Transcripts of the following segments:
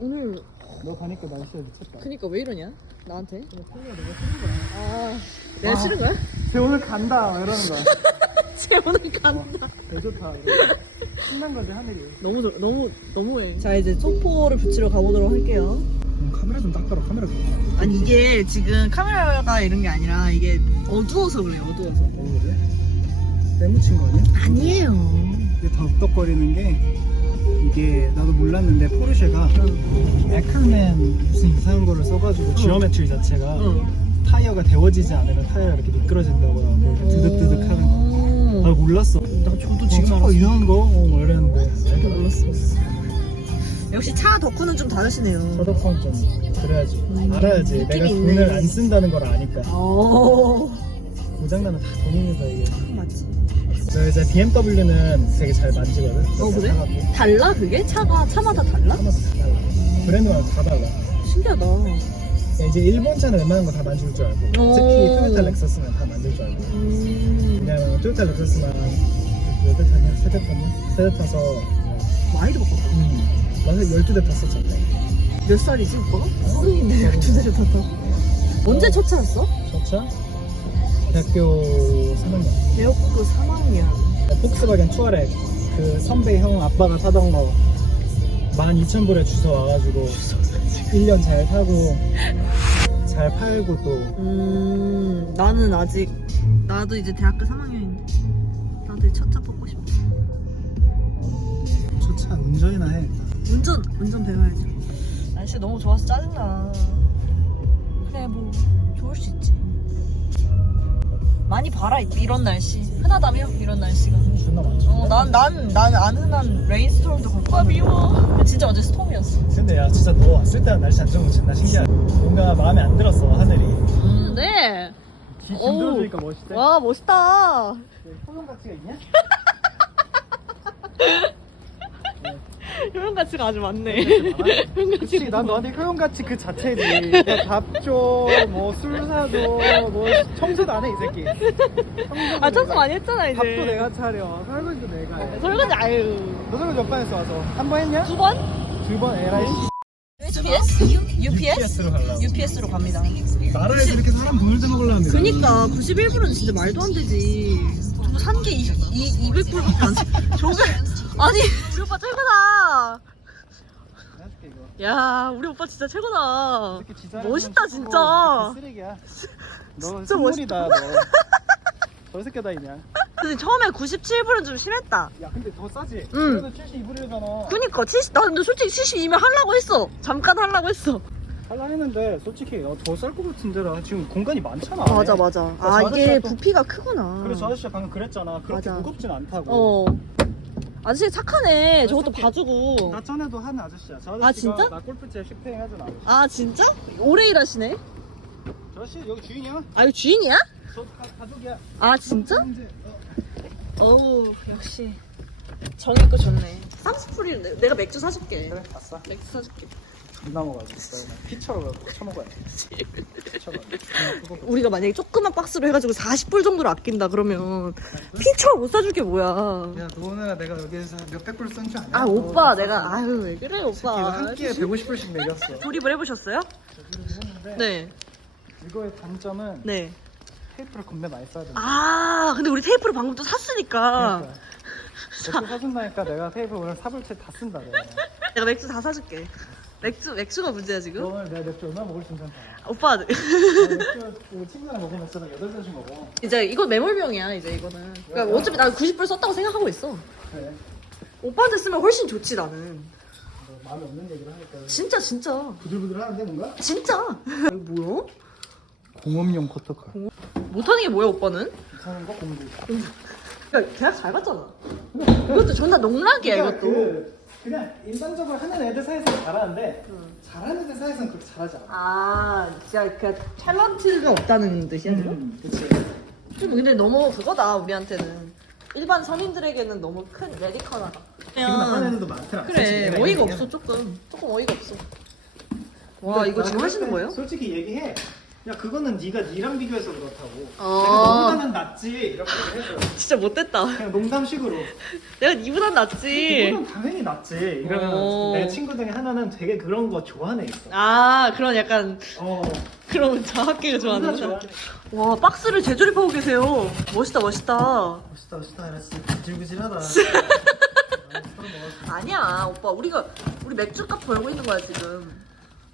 오늘 너 가니까 날씨가 미쳤다. 그니까 왜 이러냐? 나한테? 그냥 폴리가 내가 싫은 거야. 아 내가 아. 싫은 거야? 쟤 오늘 간다 막 이러는 거야. 쟤 오늘 간다. 개 좋다. 이러고. 신난 거지 하늘이. 너무 좋- 너무 너무해. 자 이제 소포를 붙이러 가보도록 할게요. 음, 카메라 좀 닦아라 카메라. 아니 이게 지금 카메라가 이런 게 아니라 이게 어두워서 그래요. 어두워서. 어 그래? 때 묻힌 거 아니야? 아니에요. 이게 덕덕거리는 게 이게 나도 몰랐는데 포르쉐가 에클맨 무슨 이상한 거를 써가지고 지오메트리 자체가 응. 타이어가 데워지지 않으면 타이어가 이렇게 미끄러진다고 하고 드득드득 하는 거. 나 몰랐어. 나 저도 어, 지금 알았어. 이상한 거? 어, 뭐 이랬는데. 저도 몰랐어. 역시 차 덕후는 좀 다르시네요. 서덕선 좀 그래야지. 음, 알아야지. 느낌이 내가 있네. 돈을 안 쓴다는 걸 아니까. 어. 고장나면 다 돈이니까 이게. 맞지. 저 이제 BMW는 되게 잘 만지거든. 어, 그래? 사갖고. 달라 그게? 차가 차마다 달라? 하나도 다 달라. 브랜드마다 다 달라. 신기하다. 이제 일본 차는 웬만한 거 다 만질 줄 알고. 오. 특히 토요타 렉서스는 다 만질 줄 알고. 음. 왜냐면 토요타 렉서스만 몇대 타냐? 세대 탔나? 세대 타서 많이 들었다. 음. 맞아 12대 탔었잖아. 몇 살이지 오빠가? 성인인데 12살을 탔다. 언제 첫 차였어? 저 차? 대학교 3학년. 대학교 3학년. 폭스바겐 투아렉 그 선배 형 아빠가 타던 거 12,000불에 주워 와가지고 1년 잘 타고 잘 팔고 또 음, 나는 아직 나도 이제 대학교 3학년인데 나도 이첫차 뽑고 싶어. 저차 운전이나 해 운전 운전 배워야지. 날씨 너무 좋아서 짜증나. 그래 뭐 좋을 수 있지. 많이 봐라 이런 날씨. 흔하다며 이런 날씨가. 존나 많죠 어, 난, 난, 난 안 흔한 레인스톰도 갖고 와 미워. 진짜 어제 스톰이었어. 근데 야 진짜 너 왔을 때랑 날씨 안 좋은 거 진짜 신기하다 뭔가 마음에 안 들었어 하늘이 음, 네. 뒤 어우. 들어주니까 멋있대 와, 멋있다. 소형 가치가 있냐? 효용 가치가 아주 많네. 그치 난 너한테 효용가치 그 자체지 뭐 밥줘 뭐 술 사줘 뭐 청소도 안 해 이 새끼 청소도 아, 청소 내가- 많이 했잖아, 이제. 밥도 내가 차려 설거지도 내가 해 설거지, 아유. 너 설거지 몇 번 했어 와서? 한 번 했냐? 두 번? 두번 에라이 UPS? UPS? UPS로 갑니다. 나라에서 이렇게 사람 돈을 떼먹으려는데 그니까 91불은 진짜 말도 안 되지. 저거 산게 200불밖에 안 사. 저거 아니 우리 오빠 최고다. 해줄게 이거 야 우리 오빠 진짜 최고다. 이렇게 멋있다 진짜. 이렇게 쓰레기야 너 진짜 선물이다 너 저 새끼 다이냐 근데 처음에 97불은 좀 심했다. 야 근데 더 싸지? 응. 그래도 72불이잖아 그니까 70, 나 근데 솔직히 72면 하려고 했어. 잠깐 하려고 했어. 할라 했는데 솔직히 더쌀 것 같은데라 지금 공간이 많잖아 맞아 맞아. 야, 아저 이게 아저씨가 또- 부피가 크구나. 그래 저 아저씨가 방금 그랬잖아 그렇게 맞아. 무겁진 않다고 어. 아저씨 착하네. 저것도 착해. 봐주고. 나 전에도 하는 아저씨야 저 아저씨가 아, 진짜? 나 골프채 슈퍼행 하잖아 아 진짜? 오래 일하시네. 저 아저씨 여기 주인이야? 아 이거 주인이야? 저 가, 가족이야 아 진짜? 형제. 어, 어우 역시 정이 거 좋네 30불이 내가 맥주 사줄게 그래 아싸 맥주 사줄게 존나 먹어야지 피처로 쳐먹어야지 피처로. 우리가 만약에 조그만 박스로 해가지고 40불 정도를 아낀다 그러면 피처 못 사줄 게 뭐야? 야 너는 내가 여기에서 몇백 불 쓴 줄 아냐? 아 너 오빠. 내가. 아유 왜 그래 오빠. 한 끼에 150불씩 매겼어. 조립을 해보셨어요? 했는데 네. 이거의 단점은 네. 테이프를 겁나 많이 써야 된다. 아 근데 우리 테이프를 방금 또 샀으니까. 맥주 사준다니까 내가 테이프 오늘 사불채 다 쓴다 내가. 내가 맥주 다 사줄게 맥주 맥주가 문제야 지금? 오늘 내가 맥주 얼마나 먹을 수 있는지 알아 오빠. 나 맥주 이거 친구랑 먹으면 쓰다 8잔씩 먹어. 이제 이거 매몰병이야 이제 이거는. 그러니까 어차피 나 90불 썼다고 생각하고 있어. 그래. 오빠한테 쓰면 훨씬 좋지 나는. 너 마음에 없는 얘기를 하니까. 진짜 진짜. 부들부들하는데 뭔가? 진짜. 이거 뭐야? 공업용 커터칼. 못하는 게 뭐야 오빠는? 하는 거? 공부. 야 대학 잘 갔잖아. 이것도 존나 농락이야 그러니까 이것도. 그, 그냥 일반적으로 하는 애들 사이에서는 잘하는데 잘하는 애들 사이에서는 그렇게 잘하지 않아. 아 진짜 그 탤런트가 없다는 뜻이야 지금? 음, 그치. 좀 근데 너무 그거다 우리한테는. 일반 서민들에게는 너무 큰 레디컬하다. 나쁜 애들도 많더라. 솔직히 그래 내가 어이가 얘기해. 없어 조금. 조금 어이가 없어. 와 근데 이거 나 지금 하시는 때 거예요? 솔직히 얘기해 야 그거는 네가 니랑 비교해서 그렇다고. 어. 내가 너보다는 낫지 이렇게 해줘. 진짜 못됐다. 그냥 농담식으로. 내가 니보단 낫지. 이거는 당연히 낫지. 이러면 어. 내 친구 중에 하나는 되게 그런 거 좋아하는 애 있어. 아 그런 약간 어. 그런 자학기가 좋아하는 좋아하는. 애. 와 박스를 재조립하고 계세요. 멋있다 멋있다. 멋있다 멋있다. 알았어. 구질구질하다. 아니야 오빠 우리가 우리 맥주값 벌고 있는 거야 지금.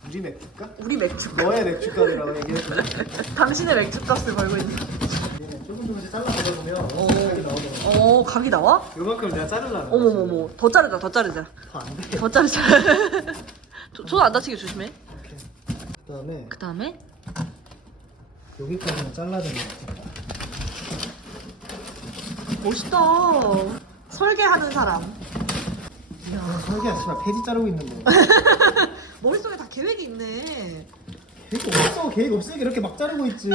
우리 맥주가? 우리 맥주. 너의 맥주값이라고 얘기해줘. 당신의 맥주값을 벌고 있는. 조금 조금씩 잘라 먹어보면 어. 각이 나오더라고. 어 각이 나와? 요만큼 내가 자르려고. 어머머머 더 자르자 더 자르자 더안 돼. 더 자르자. 손 안 다치게 조심해. 그다음에 그 다음에 여기까지는 잘라야 되는 거 같아. 멋있다. 설계하는 사람. 야, 설계야, 씨발 폐지 자르고 있는 거. 머릿속에 다 계획이 있네. 계획 없어. 계획 없으니까 이렇게 막 자르고 있지.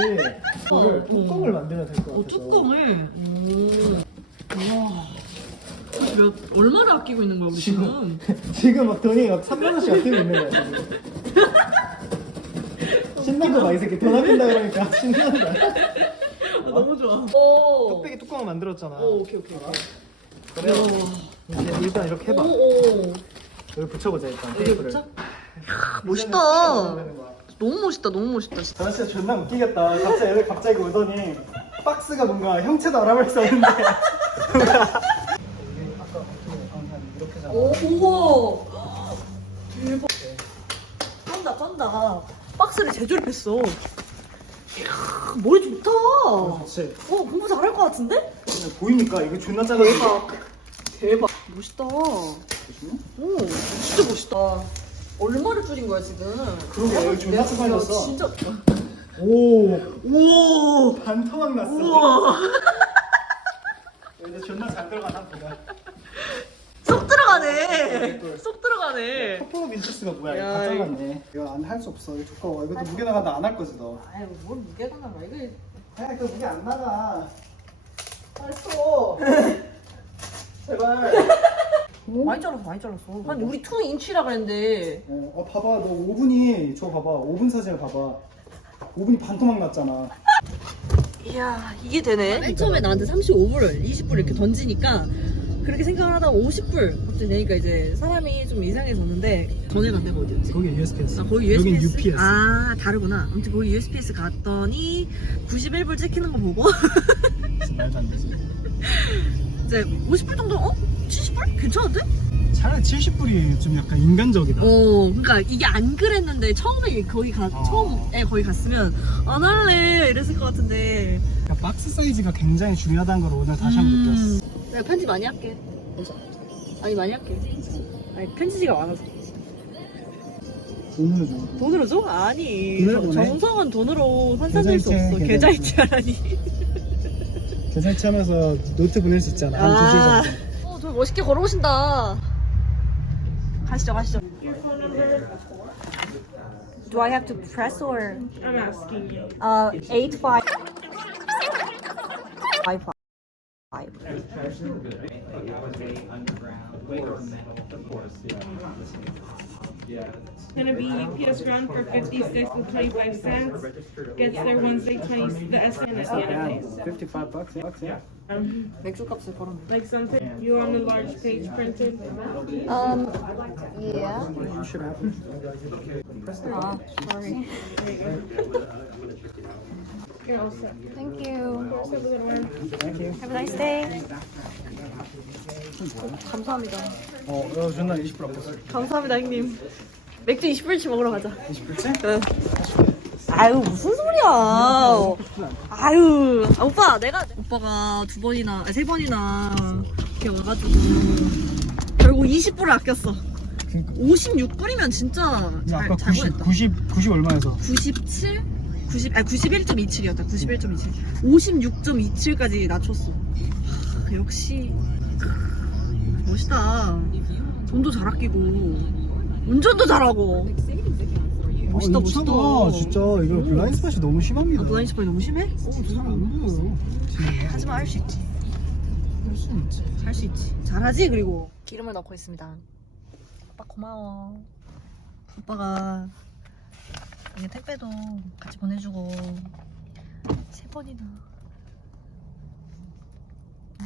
이거를 뚜껑을 만들어야 될것 같아서. 어, 뚜껑을. 오. 와. 몇 얼마나 아끼고 있는 거야 우리 지금? 지금 막 돈이 막 3만 원씩 아끼고 있는 거야 지금. 신난 거봐 이 새끼 돈 아낀다 그러니까 거야. 아, 너무 좋아. 오. 뚝배기 뚜껑을 만들었잖아. 오 오케이 오케이 오케이. 그래. 이렇게 일단 이렇게 해봐. 오 오. 여기 붙여보자 일단 여기 테이프를. 붙여? 이야 멋있다. 너무 멋있다 너무 멋있다 진짜. 저 진짜 존나 웃기겠다. 갑자기 애들 갑자기 오더니 박스가 뭔가 형체도 알아볼 수 없는데. 뭔가 이게 아까 이렇게 잡아. 오 우와. 대박. 쩐다 쩐다. 박스를 재조립했어. 이야 머리 좋다. 그렇지. 어 공부 잘할 것 같은데? 근데 보이니까 이거 존나 작아. 대박. 대박. 멋있다. 오, 진짜 멋있다. 얼마를 줄인 거야 지금? 그러게, 존나 내가 수상했어. 진짜. 오 오. 반토막 났어. 이제 존나 잘 들어가나 보다. 쏙 들어가네. 속 들어가네. 퍼포 민트스가 뭐야? 이거 야, 다 이거- 잘랐네. 이거 안 할 수 없어. 이거 두꺼워. 이것도 무게 나가다 안 할 거지 너. 아유 뭘 무게가 나가 이거. 야, 그 무게 안 나가. 했어. 제발. 많이 잘랐어 많이 잘랐어. 아니 우리 2인치라 그랬는데. 어, 어, 봐봐. 너 5분이 저 봐봐. 5분 사진을 봐봐. 5분이 반토막 났잖아. 이야 이게 되네. 맨 처음에 나한테 35불, 20불 이렇게 던지니까 그렇게 생각을 하다가 50불 갑자기 되니까 이제 사람이 좀 이상해졌는데 전에 간 데가 어디였지? 거기 USPS. 아, 거기 USPS? 여긴 UPS. 아, 다르구나. 아무튼 거기 USPS 갔더니 91불 찍히는 거 보고 말도 안 되지. 이제 50불 정도? 어? 70불? 괜찮은데? 차라리 70불이 좀 약간 인간적이다. 어, 그러니까 이게 안 그랬는데 처음에 거기 가 어. 처음에 거기 갔으면 안 할래 이랬을 것 같은데. 그러니까 박스 사이즈가 굉장히 중요하다는 걸 오늘 다시 한번 느꼈어. 음, 내가 편지 많이 할게. 아니 많이 할게. 아니 편지지가 많아서. 돈으로 줘. 돈으로 줘? 아니. 돈으로 보내? 정성은 돈으로 환산될 수 계좌이체, 없어. 계좌이체. 계좌이체라니. 계산치 하면서 노트 보낼 수 있잖아. 아. 어, 저 멋있게 걸어오신다. 가시죠, 가시죠. Do I have to press or? I'm asking you. Uh, eight five. Five five. They're still good. Like, I was way underground, way more metal. Of course, yeah. Yeah. Gonna be UPS ground for fifty-six and twenty-five cents. Gets there Wednesday, twenty, the estimate at the end of oh, days. Fifty-five bucks, yeah. Um, 맥주 값을 벌었네. like something you want a large page printed. Um, yeah. Should have. Ah, sorry. You're all set. Thank you. Have a good one. Thank you. Have a nice day. 감사합니다. 어, 어 존나 20불 아꼈어. 감사합니다, 형님. 맥주 20불치 먹으러 가자. 20불째? 응. 아유 무슨 소리야? 아유 아, 오빠 내가 오빠가 두 번이나 아니, 세 번이나 이렇게 와가지고 결국 20불을 아꼈어. 그니까. 56불이면 진짜 근데 잘, 아까 잘 90, 보냈다. 90, 90 얼마여서? 97? 90, 아니 91.27이었다. 91.27. 56.27까지 낮췄어. 하, 역시 멋있다. 돈도 잘 아끼고 운전도 잘하고. 멋있다 어, 멋있다. 이거 진짜 이거 블라인드 스팟이 너무 심합니다. 아, 블라인드 스파이 너무 심해? 어, 저 사람 안 보여. 하지만 할 수 있지. 할 수 있지. 할 수 있지. 잘하지, 그리고. 기름을 넣고 있습니다. 오빠 고마워. 오빠가 이게 택배도 같이 보내주고 세 번이나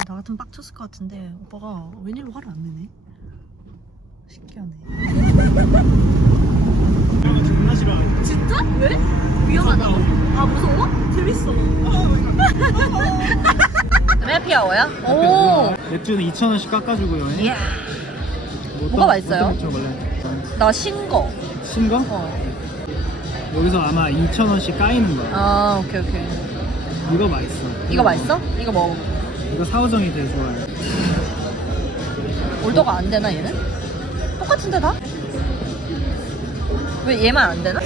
나 같으면 빡쳤을 것 같은데 오빠가 웬일로 화를 안 내네 신기하네. 진짜? 왜? 위험하다고? 아 무서워? 재밌어 해피아워야? 오 맥주는 2,000원씩 깎아주고요. 이야 뭐 뭐가 맛있어요? 어떤 맥주 원래? 나 신거 신거? 어. 여기서 아마 2,000원씩 까이는 거야. 아 오케이 오케이 이거 맛있어. 이거 맛있어? 이거 먹어 이거 사오정이 되게 좋아해. 올더가 안 되나 얘는? 똑같은데 다? 왜 얘만 안 되나?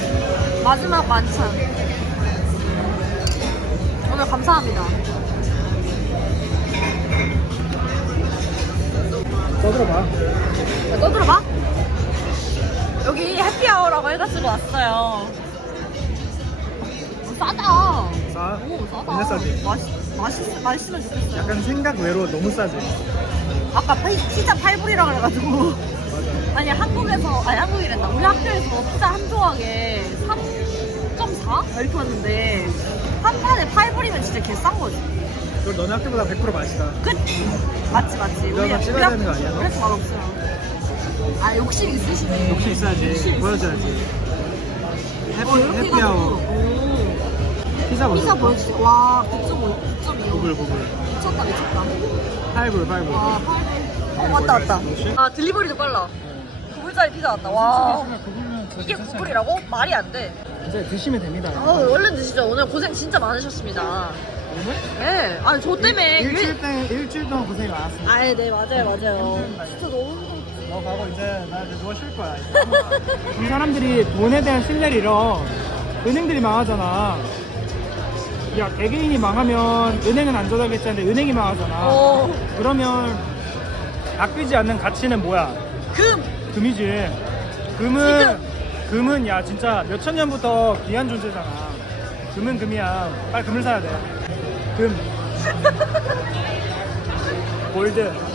마지막 만찬 오늘 감사합니다 떠들어봐. 야, 떠들어봐 여기 해피아워라고 해가지고 왔어요 어, 싸다 싸? 오 싸다 싸지? 맛있, 맛있, 맛있으면 좋겠어요 약간 생각 외로 너무 싸지? 아까 피, 피자 8불이라 그래가지고 맞 아. 아니 한국에서 아니 한국이랬나 우리 학교에서 피자 한 조각에 3.4 이렇게 왔는데 한 판에 8불이면 진짜 개싼 거지. 그걸 너네 학교보다 100% 맛있다. 끝. 맞지 맞지. 이거 찍어야 되는 거 아니야, 너? 그래서 맛없어요. 아 욕심 있으시네. 역시 있어야지. 보여줘야지. 해피, 어, 이렇게 해피아워. 해가지고. 오. 피자 먼저. 피자 보여주지. 와 9.5, 9.25. 구글, 구글. 미쳤다 미쳤다. 8불, 8불. 와 8불. 어 왔다 왔다. 아 딜리버리도 빨라. 9불짜리 피자 왔다. 와. 이게 9불이라고? 말이 안 돼. 이제 드시면 됩니다. 어, 얼른 드시죠. 오늘 고생 진짜 많으셨습니다. 오늘? 네. 아니, 저 때문에. 일주일, 때, 일주일 동안 고생이 많았습니다. 아, 네, 맞아요, 맞아요. 진짜 너무 힘들었지. 너 가고 이제 나 이제 누워 쉴 거야. 이 사람들이 돈에 대한 신뢰를 잃어. 은행들이 망하잖아. 야 개개인이 망하면 은행은 안전하겠지는데 은행이 망하잖아. 어, 그러면 바뀌지 않는 가치는 뭐야? 금! 금이지. 금은 금은 야 진짜 몇천 년부터 귀한 존재잖아. 금은 금이야. 빨리 금을 사야 돼. 금. 골드.